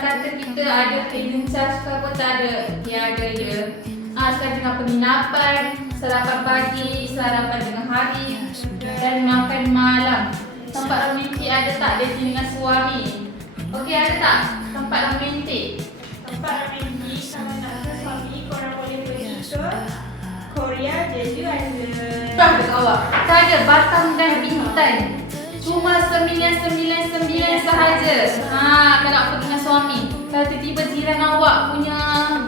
Kata kita ada cleaning charge ke apa tak ada. Dia ada je. Sekarang dengan penginapan, sarapan pagi, sarapan tengah hari dan makan malam. Tempat romantik ada tak dating dengan suami? Okey, ada tak tempat romantik? Tempat romantik kalau nak ke suami, korang boleh pergi ke Korea, Jeju ada. Dekat awak. Tak ada Batam dan Bintan. Cuma 999 sahaja. Kalau nak pergi dengan suami. Kalau tiba-tiba jiran awak punya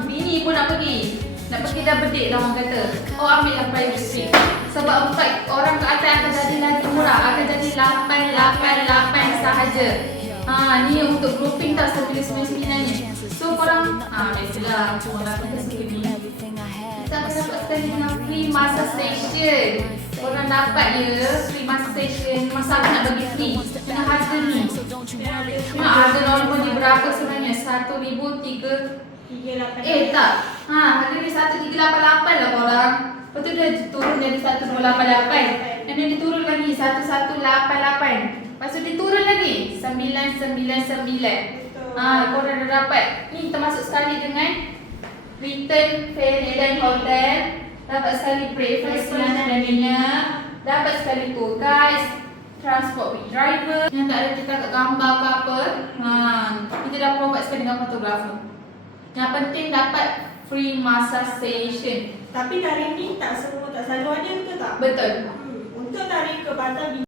bini pun nak pergi. Nak pergi dah bedek dah orang kata. Ambil lah private suite. Sebab 4 orang ke atas akan jadi lagi murah. Akan jadi 888 sahaja. Ni untuk grouping tak 999 ni. So korang, biasalah orang kata suka ni. Kita akan dapat sekali dengan free massage session. Korang dapat je free massage session. Masa aku nak bagi free dengan harga ni. Harga normal ni berapa sebenarnya? 1,003 tak. Harga ni 1,388 lah korang. Lepas tu dia turun jadi 1,288. Dan dia turun lagi 1,188. Lepas tu dia turun lagi 999. Korang dah dapat. Ni termasuk sekali dengan return fare dan hotel. Dapat sekali breakfast, lunch dan dinner. Dapat sekali tour guide, transport with driver. Yang tak ada kita kat gambar ke apa. Kita dah provide sekali dengan fotografer. Yang penting dapat free massage session. Tapi tarikh ni tak selalu ada, betul tak? Betul. Untuk tarikh ke Batam